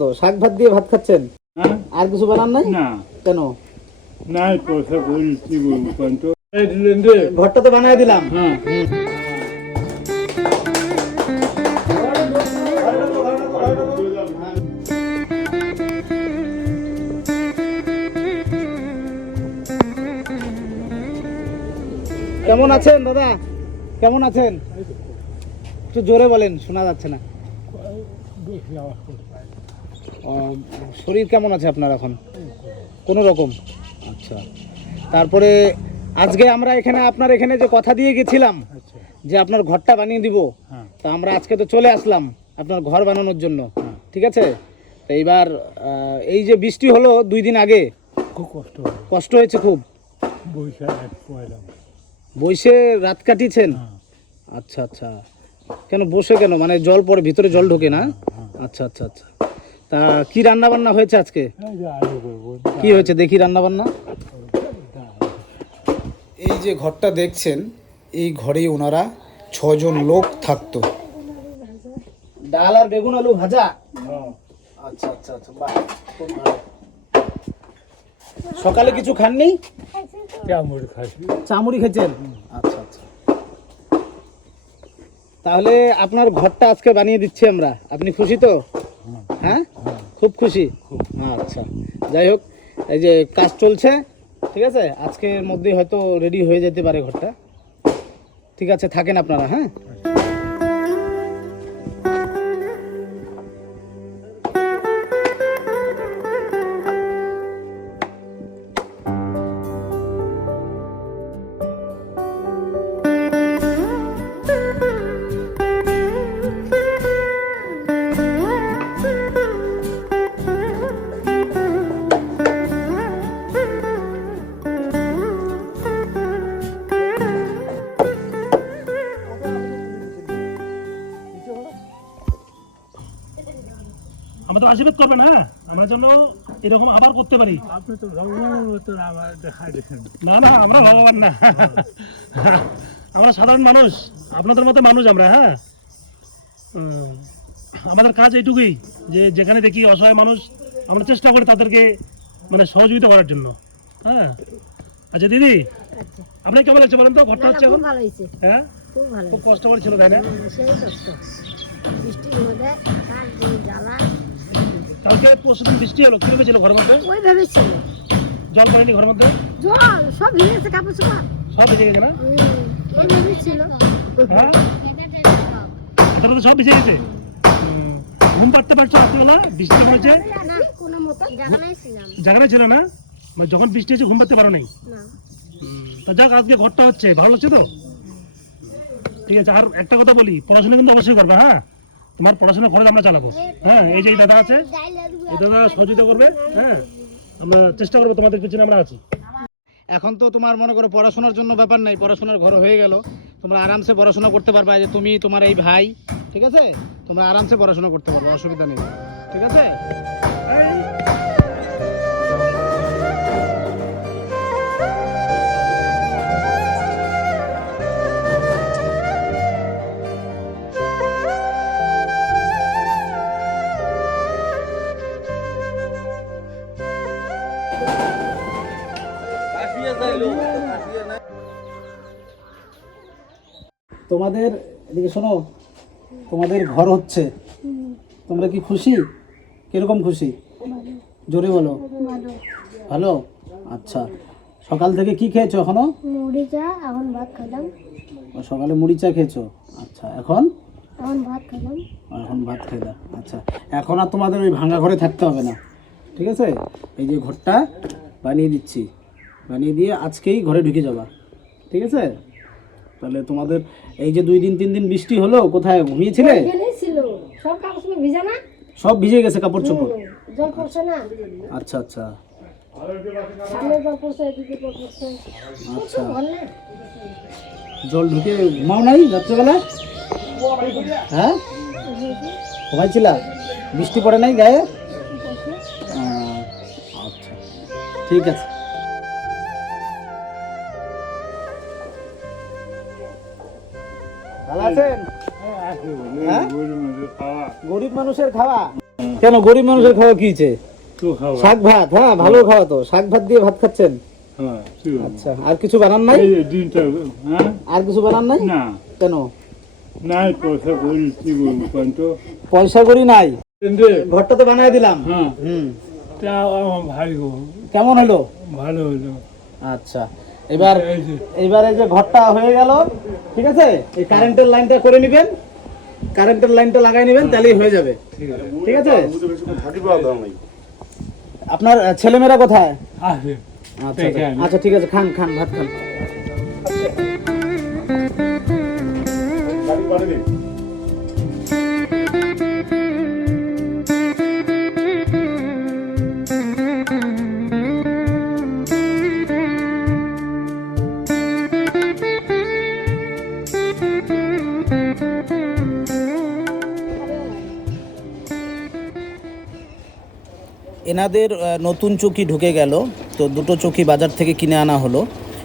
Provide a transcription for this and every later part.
তো শাক ভাত দিয়ে ভাত খাচ্ছেন? হ্যাঁ? আর কিছু বানান নাই? না কেন? নাই পয়সা করি কি বলবো কন্ত এই দিলেন রে। ঘরটা তো বানায় দিলাম। হ্যাঁ কেমন আছেন দাদা? কেমন আছেন? একটু জোরে বলেন, শোনা যাচ্ছে না। ও, শরীর কেমন আছে আপনার এখন? কোনো রকম। আচ্ছা, তারপরে আজকে আমরা এখানে আপনার এখানে যে কথা দিয়ে গেছিলাম আচ্ছা যে আপনার ঘরটা বানিয়ে দিব, হ্যাঁ তা আমরা আজকে তো চলে আসলাম আপনার ঘর বানানোর জন্য। হ্যাঁ। ঠিক আছে, তো এইবার এই যে বৃষ্টি হলো 2 দিন আগে, খুব কষ্ট কষ্ট হয়েছে খুব। বৈশা এক পয়লাম। বসে রাত কাটিয়েছেন? হ্যাঁ আচ্ছা আচ্ছা, কেন বসে কেন, মানে জল পড়ে, ভিতরে জল ঢোকে না? হ্যাঁ। আচ্ছা আচ্ছা আচ্ছা, তা কি রান্না বান্না হয়েছে আজকে? এই যে আলু করবো কি হয়েছে দেখি রান্না বান্না? এই যে ঘরটা দেখছেন, এই ঘরেই ওনারা 6 জন লোক থাকতো। ডাল আর বেগুন আলু ভাজা। হ্যাঁ আচ্ছা আচ্ছা আচ্ছা, বাহ, খুব ভালো। সকালে কিছু খাননি? চামড় খাসি চামুড়ি খেয়েছেন? আচ্ছা আচ্ছা, তাহলে আপনার ঘরটা আজকে বানিয়ে দিচ্ছি আমরা, আপনি খুশি তো? হ্যাঁ, খুব খুশি। আচ্ছা, যাই হোক, এই যে কাজ চলছে, ঠিক আছে, আজকের মধ্যেই হয়তো রেডি হয়ে যেতে পারে ঘরটা। ঠিক আছে, থাকেন আপনারা। হ্যাঁ, আমাদের আশীর্বাদ করবেন। হ্যাঁ, আমরা যেন এরকম আবার করতে পারি। আপনি তো ভগবানের মতন আমার দেখায় দেখেন। না না, আমরা ভগবান না, আমরা সাধারণ মানুষ, আপনাদের মতো মানুষ আমরা। হ্যাঁ, আমাদের কাজ এইটুকুই যে যেখানে দেখি অসহায় মানুষ, আমরা চেষ্টা করি তাদেরকে মানে সহযোগিতা করার জন্য। হ্যাঁ, আচ্ছা দিদি, আপনার কেমন লাগছে বলেন তো? ঘরটা হচ্ছে এখন? ভালো হয়েছে, হ্যাঁ, খুব ভালো। খুব কষ্ট করে ছিল, তাই না? সেই কষ্ট, বৃষ্টির মধ্যে তার যে জ্বালা, কালকে পরশুদিন বৃষ্টি হলো, কিভাবে ছিল ঘরের মধ্যে? ওইভাবে ছিল। জল পড়েনি ঘরের মধ্যে? জল সব ভিজেছে, কাপড় চোপড় সব ভিজে গেছে না? ওইভাবেই ছিল। হ্যাঁ, তারপরে তো সব ভিজে গেছে। ঘুম পাড়তে পারছো রাত্রিবেলা? বৃষ্টি হয়েছে, না, কোনো মতো জায়গায় ছিলাম জায়গায় ছিল না, মানে যখন বৃষ্টি হয়েছে ঘুম পাড়তে পারো নাই। না। তা যাক, আজকে ঘরটা হচ্ছে, ভালো লাগছে তো? ঠিক আছে, আর একটা কথা বলি, পড়াশোনা কিন্তু অবশ্যই করবে। হ্যাঁ, তোমার পড়াশোনার খরচ আমরা চালাবো। হ্যাঁ, এই যে এই দাদা আছে, এই দাদা সহযোগিতা করবে। হ্যাঁ, আমরা চেষ্টা করবো, তোমাদের পিছনে আমরা আছি। এখন তো তোমার মনে করো পড়াশোনার জন্য ব্যাপার নাই, পড়াশোনার ঘর হয়ে গেল, তোমরা আরামসে পড়াশোনা করতে পারবা। যে তুমি, তোমার এই ভাই, ঠিক আছে, তোমরা আরামসে পড়াশোনা করতে পারবে, অসুবিধা নেই। ঠিক আছে, তোমাদের এদিকে শোনো, তোমাদের ঘর হচ্ছে, তোমরা কি খুশি? কিরকম খুশি? জোরে বলো। ভালো। আচ্ছা, সকাল থেকে কি খেয়েছো এখনো? মুড়ি চা, এখন ভাত খেলাম। ও, সকালে মুড়ি চা খেয়েছো। আচ্ছা, এখন? এখন ভাত খেলাম। এখন ভাত খেলা। আচ্ছা, এখন আর তোমাদের ওই ভাঙা ঘরে থাকতে হবে না, ঠিক আছে? এই যে ঘরটা বানিয়ে দিচ্ছি, বানিয়ে দিয়ে আজকেই ঘরে ঢুকে যাবা, ঠিক আছে? তাহলে তোমাদের এই যে 2 দিন 3 দিন বৃষ্টি হলো, কোথায় ঘুমিয়েছিলে? এখানেই ছিল, সব কাপড় চোপড় ভিজা না, সব ভিজে গেছে কাপড় চোপড়? জল পড়ছে না, আচ্ছা আচ্ছা সামনে জল পড়ছে, এদিকে জল পড়ছে, আচ্ছা, ঘর না। জল ঢুকে ঘুমাও নাই রাত্রেবেলা? হ্যাঁ, ঘুমাইছিলা? বৃষ্টি পড়ে নাই গায়ে? আচ্ছা, ঠিক আছে। ভালো আছেন? হ্যাঁ? গরিব মানুষের খাওয়া। কেন গরিব মানুষের খাওয়া কি হয়েছে? তো খাওয়া শাক ভাত, হ্যাঁ ভালো খাওয়া তো, শাক ভাত দিয়ে ভাত খাচ্ছেন। হ্যাঁ ঠিক আছে। আচ্ছা, আর কিছু বানান নাই? এই যে দিনটা হ্যাঁ আর কিছু বানান নাই? না কেন? নাই পয়সা করি কি বলবো কন্ত পয়সা করি নাই। কিন্তু ঘরটা তো বানায় দিলাম। হ্যাঁ হুম, তা আমার ভাই গো কেমন হলো? ভালো হলো। আচ্ছা, এবার এই যে এইবার এই যে ঘরটা হয়ে গেল, ঠিক আছে, এই কারেন্টের লাইনটা করে নেবেন, কারেন্টের লাইনটা লাগাই নেবেন, তাহলেই হয়ে যাবে। ঠিক আছে। আপনার ছেলেমেয়েরা কোথায়? আসে আচ্ছা আচ্ছা, ঠিক আছে, খান খান, ভাত খান। এনাদের নতুন চৌকি ঢুকে গেল, তো দুটো চৌকি বাজার থেকে কিনে আনা হলো।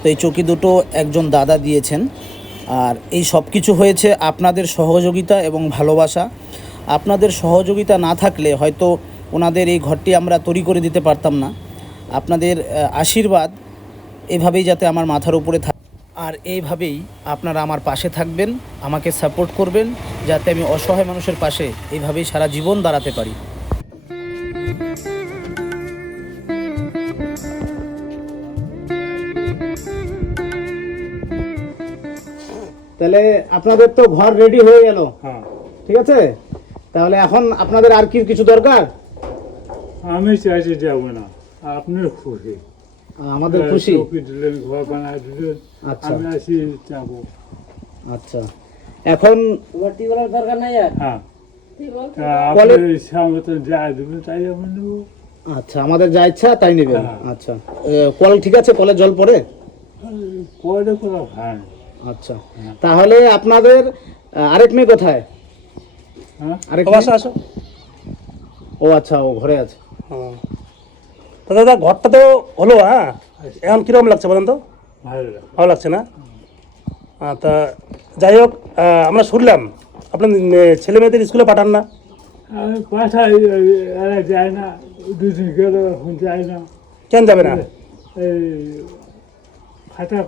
তো এই চৌকি দুটো একজন দাদা দিয়েছেন, আর এই সব কিছু হয়েছে আপনাদের সহযোগিতা এবং ভালোবাসা। আপনাদের সহযোগিতা না থাকলে হয়তো ওনাদের এই ঘরটি আমরা তৈরি করে দিতে পারতাম না। আপনাদের আশীর্বাদ এভাবেই যাতে আমার মাথার উপরে থাকে, আর এইভাবেই আপনারা আমার পাশে থাকবেন, আমাকে সাপোর্ট করবেন, যাতে আমি অসহায় মানুষের পাশে এইভাবেই সারা জীবন দাঁড়াতে পারি। তাহলে আপনাদের তো ঘর রেডি হয়ে গেল, হ্যাঁ ঠিক আছে। তাহলে এখন আপনাদের আর কি কিছু দরকার? আমি চাইছি যাবো না আপনার খুশি আমাদের খুশি। চৌকি দিলেন ঘর বানায় দিলেন আচ্ছা আমি আসি যাবো। আচ্ছা, এখন হ্যাঁ তা আপনার ইচ্ছা মতন যা দেবেন তাই আমি নেবো। আচ্ছা, আমাদের যা ইচ্ছা তাই নেবেন। হ্যাঁ। আচ্ছা, কল ঠিক আছে? কলে জল পড়ে? পরে কোনো ভাই আচ্ছা, তাহলে আপনাদের আরেক মেয়ে কোথায়? হ্যাঁ আরেক ও মেয়ে? আসো আসো। ও আচ্ছা, ও ঘরে আছে। তো দাদা ঘরটা তো হলো, হ্যাঁ এখন কিরকম লাগছে বলেন তো? ভালো লাগে। ভালো লাগছে না? তা যাই হোক, আমরা শুনলাম আপনার ছেলে মেয়েদের স্কুলে পাঠান না। আমি পাঠাই এরা যায় না, দুদিন গেল এখন যায় না। কেন যাবে না? এই খাতা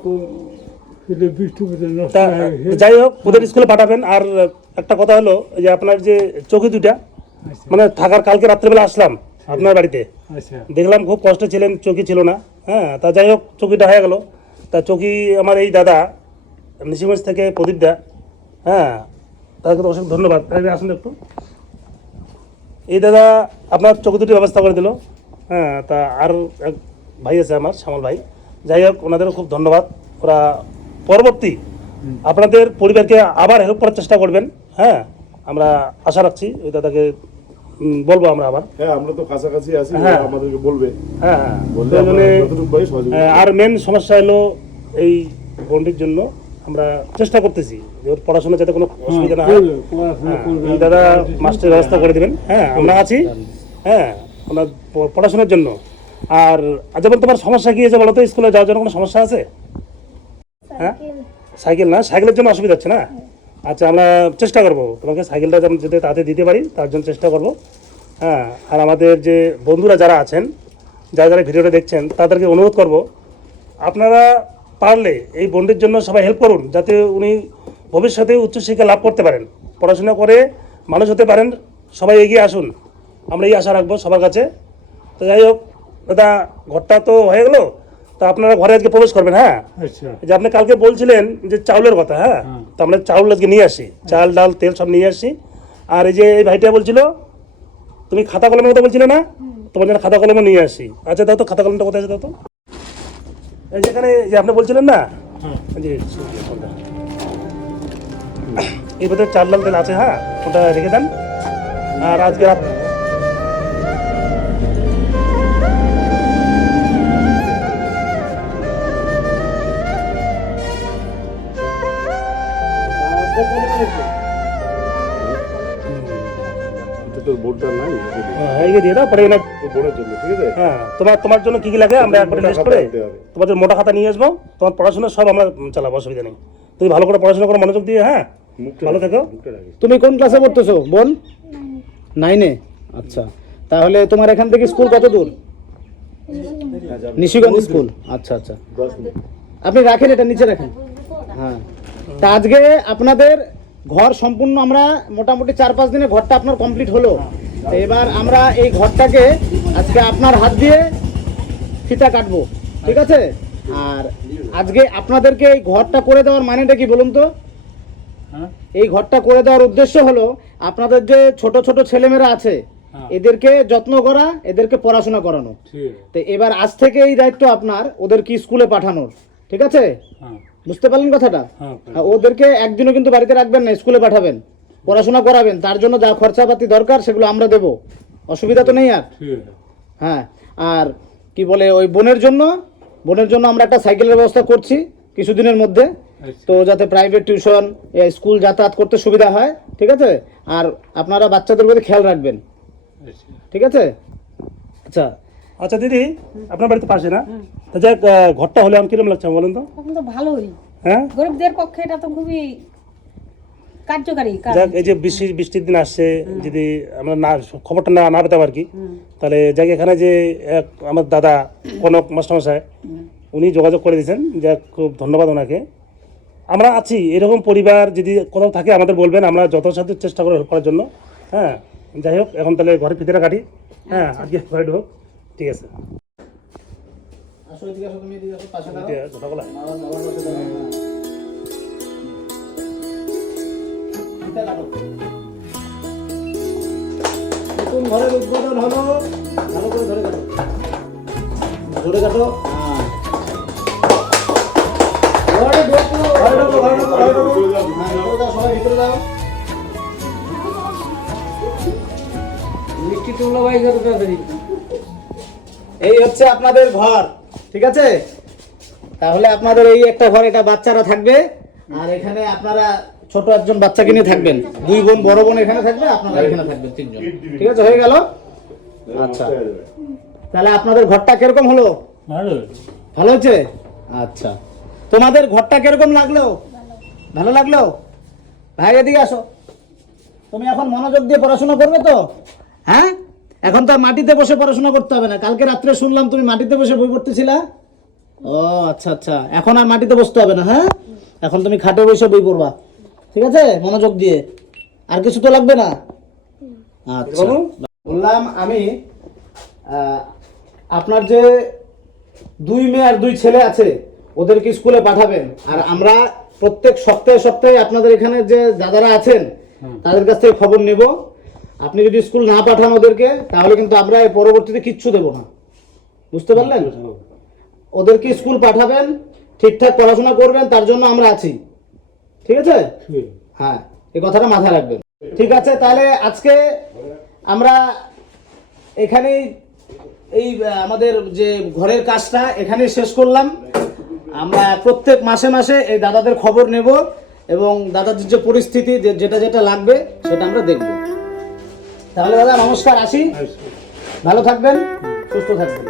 বৃষ্টি মতো নষ্ট তা হয়ে গেছে। যাই হোক, ওদের স্কুলে পাঠাবেন। আর একটা কথা হলো যে আপনার যে চৌকি দুটা, মানে থাকার কালকে রাত্রেবেলা আসলাম আপনার বাড়িতে, আচ্ছা দেখলাম খুব কষ্টে ছিলেন, চৌকি ছিল না। হ্যাঁ, তা যাই হোক চৌকিটা হয়ে গেল। তা চৌকি আমার এই দাদা নিশিগঞ্জ থেকে প্রদীপ দা, হ্যাঁ তাদেরকে তো অসংখ্য ধন্যবাদ। আসুন একটু। এই দাদা আপনার চৌকি দুটির ব্যবস্থা করে দিল। হ্যাঁ, তা আর এক ভাই আছে আমার, শ্যামল ভাই। যাই হোক, ওনাদেরও খুব ধন্যবাদ। ওরা পরবর্তী আপনাদের পরিবারকে আবার হেল্প করার চেষ্টা করবেন। হ্যাঁ, আমরা আশা রাখছি। ওই দাদাকে বলবো আমরা আবার। হ্যাঁ, আমরা তো কাছাকাছি আছি, হ্যাঁ। আমাদেরকে বলবে, হ্যাঁ হ্যাঁ, বললে সেই আমরা জন্যে, যতটুকু পারি সহযোগিতা আর মেন সমস্যা হলো এই বন্ডির জন্য আমরা চেষ্টা করতেছি যে ওর পড়াশোনা যাতে কোনো অসুবিধা না হয়। পড়াশোনা হ্যাঁ, করবে। এই দাদা মাস্টারের ব্যবস্থা করে দেবেন। হ্যাঁ, আমরা আছি। হ্যাঁ, ওনার পড়াশোনার জন্য। আর যেমন তোমার সমস্যা কি আছে বলো তো? স্কুলে যাওয়ার জন্য কোনো সমস্যা আছে? হ্যাঁ, সাইকেল না, সাইকেলের জন্য অসুবিধা হচ্ছে না? আচ্ছা, আমরা চেষ্টা করবো তোমাকে সাইকেলটা যেমন যাতে তাতে দিতে পারি তার জন্য চেষ্টা করব। হ্যাঁ, আর আমাদের যে বন্ধুরা যারা আছেন, যারা যারা ভিডিওটা দেখছেন, তাদেরকে অনুরোধ করব, আপনারা পারলে এই বন্ডের জন্য সবাই হেল্প করুন, যাতে উনি ভবিষ্যতে উচ্চশিক্ষা লাভ করতে পারেন, পড়াশোনা করে মানুষ হতে পারেন। সবাই এগিয়ে আসুন, আমরা এই আশা রাখবো সবার কাছে। তো যাই হোক দাদা, ঘরটা তো হয়ে গেলো, তো আপনারা ঘরে আজকে প্রবেশ করবেন। হ্যাঁ, আচ্ছা যে আপনি কালকে বলছিলেন যে চাউলের কথা, হ্যাঁ, তো আমরা চাউল আজকে নিয়ে আসি, চাল ডাল তেল সব নিয়ে আসি। আর এই যে এই ভাইটা বলছিল তুমি খাতা কলমের কথা বলছিলে না, তোমার জন্য খাতা কলমও নিয়ে আসি। আচ্ছা দাও তো, খাতা কলমটা কোথায় আছে দাও তো। এই যেখানে যে আপনি বলছিলেন না, যে এই ভেতরে চাল ডাল তেল আছে, হ্যাঁ ওটা রেখে দেন। আর আজকে রাত এটা তোর বোর্ডটা নাই, এগিয়ে দিয়ে দাও, পরে না। তোর বোর্ডের জন্য, ঠিক আছে? হ্যাঁ, তোমার জন্য কি কি লাগে আমরা একবার লিস্ট করে তোমার জন্য মোটা খাতা নিয়ে আসবো। তোমার পড়াশোনা সব আমরা চালাবো, অসুবিধা নেই। তুমি ভালো করে পড়াশোনা করো, মনোযোগ দিয়ে। হ্যাঁ, ভালো থেকো। তুমি কোন ক্লাসে পড়তেছো বোন? 9-এ। আচ্ছা, তাহলে তোমার এখান থেকে স্কুল কত দূর? নিশিগঞ্জ স্কুল। আচ্ছা আচ্ছা, 10 মিনিট। আপনি রাখেন, এটা নিচে রাখেন। হ্যাঁ, তা আজকে আপনাদের ঘর সম্পূর্ণ আমরা মোটামুটি 4-5 দিনে ঘরটা আপনার কমপ্লিট হলো। তো এবার আমরা এই ঘরটাকে আজকে আপনার হাত দিয়ে ফিতা কাটবো, ঠিক আছে? আর আজকে আপনাদেরকে এই ঘরটা করে দেওয়ার মানেটা কি বলুন তো? হ্যাঁ এই ঘরটা করে দেওয়ার উদ্দেশ্য হলো আপনাদের যে ছোট ছোট ছেলেমেয়েরা আছে হ্যাঁ। এদেরকে যত্ন করা, এদেরকে পড়াশোনা করানো। ঠিক আছে। তো এবার আজ থেকে এই দায়িত্ব আপনার ওদেরকে স্কুলে পাঠানোর, ঠিক আছে? হ্যাঁ বুঝতে পারলেন কথাটা? হ্যাঁ আর ওদেরকে একদিনও কিন্তু বাড়িতে রাখবেন না, স্কুলে পাঠাবেন, পড়াশোনা করাবেন। তার জন্য যা খরচাপাতি দরকার সেগুলো আমরা দেব, অসুবিধা তো নেই আর। ঠিক আছে। হ্যাঁ, আর কি বলে ওই বোনের জন্য আমরা একটা সাইকেলের ব্যবস্থা করছি কিছুদিনের মধ্যে, আচ্ছা। তো যাতে প্রাইভেট টিউশন স্কুল যাতায়াত করতে সুবিধা হয়, ঠিক আছে? আর আপনারা বাচ্চাদের প্রতি খেয়াল রাখবেন, আচ্ছা। ঠিক আছে? আচ্ছা, আচ্ছা দিদি, আপনার বাড়িতে পাশে না? তা যাক, ঘরটা হলে আমার কিরকম লাগছে বলেন তো? এখন তো ভালোই, হ্যাঁ, গরিবদের পক্ষে এটা তো খুবই কার্যকারী কাজ। যাক, এই যে বৃষ্টির দিন আসছে, যদি আমরা না খবরটা না পেতাম আর কি, তাহলে যাক এখানে যে আমার দাদা কনক মাস্টারমশাই উনি যোগাযোগ করে দিয়েছেন, যাক খুব ধন্যবাদ ওনাকে। আমরা আছি, এরকম পরিবার যদি কোথাও থাকে আমাদের বলবেন, আমরা যথাসাধ্য চেষ্টা করে হেল্প করার জন্য। হ্যাঁ, যাই হোক, এখন তাহলে ঘরে ফিতেটা কাটি। হ্যাঁ, আজকে ঘরে ঢোক, ঠিক আছে। আসো, এদিকে আসো, তুমি এদিকে আসো, পাশে দাঁড়াও। ছোটবেলা বাবার পাশে দাঁড়াও, হ্যাঁ। ফিতা কাটো। নতুন ঘরের উদ্বোধন হলো, ভালো করে ধরে কাটো, ধরে কাটো। হ্যাঁ, ঘরে ঢোকো, ঘরে ঢোকো, ঘরে ঢোকো, ঘরে ঢোকো। হ্যাঁ, ভিতরে যাও, সবাই ভিতরে যাও। মিষ্টি তোমরা ভাই কত তাড়াতাড়ি। এই হচ্ছে আপনাদের ঘর, ঠিক আছে? তাহলে আপনাদের এই একটা ঘর, এটা বাচ্চারা থাকবে, আর এখানে আপনারা ছোট একজন বাচ্চাকে নিয়ে থাকবেন। 2 বোন, বড় বোন এখানে থাকবে, আপনারা এখানে থাকবেন 3 জন, ঠিক আছে? হয়ে গেল? আচ্ছা, তাহলে আপনাদের ঘরটা কিরকম হলো? ভালো। ভালো হয়েছে? আচ্ছা, তোমাদের ঘরটা কিরকম লাগলো? ভালো লাগলো? ভাই এদিকে আসো, তুমি এখন মনোযোগ দিয়ে পড়াশোনা করবে তো? হ্যাঁ, এখন তো আর মাটিতে বসে পড়াশোনা করতে হবে না। কালকে রাত্রে শুনলাম তুমি মাটিতে বসে বই পড়তেছিলা। ও আচ্ছা আচ্ছা, এখন আর মাটিতে বসতে হবে না। হ্যাঁ, এখন তুমি খাটে বসে বই পড়বা, ঠিক আছে? মনোযোগ দিয়ে। আর কিছু তো লাগবে না? আচ্ছা, বললাম আমি আপনার যে 2 মেয়ে আর 2 ছেলে আছে ওদেরকে স্কুলে পাঠাবেন। আর আমরা প্রত্যেক সপ্তাহে সপ্তাহে আপনাদের এখানে যে দাদারা আছেন তাদের কাছ থেকে খবর নেব। আপনি যদি স্কুল না পাঠান ওদেরকে, তাহলে কিন্তু আমরা এর পরবর্তীতে কিচ্ছু দেব না, বুঝতে পারলেন? ওদেরকে স্কুল পাঠাবেন, ঠিকঠাক পড়াশোনা করবেন, তার জন্য আমরা আছি, ঠিক আছে? হ্যাঁ, এই কথাটা মাথায় রাখবেন, ঠিক আছে? তাহলে আজকে আমরা এখানেই এই আমাদের যে ঘরের কাজটা এখানে শেষ করলাম। আমরা প্রত্যেক মাসে মাসে এই দাদাদের খবর নেব এবং দাদাদের যে পরিস্থিতি, যেটা যেটা লাগবে সেটা আমরা দেখব। তাহলে দাদা নমস্কার, আসি। ভালো থাকবেন, সুস্থ থাকবেন।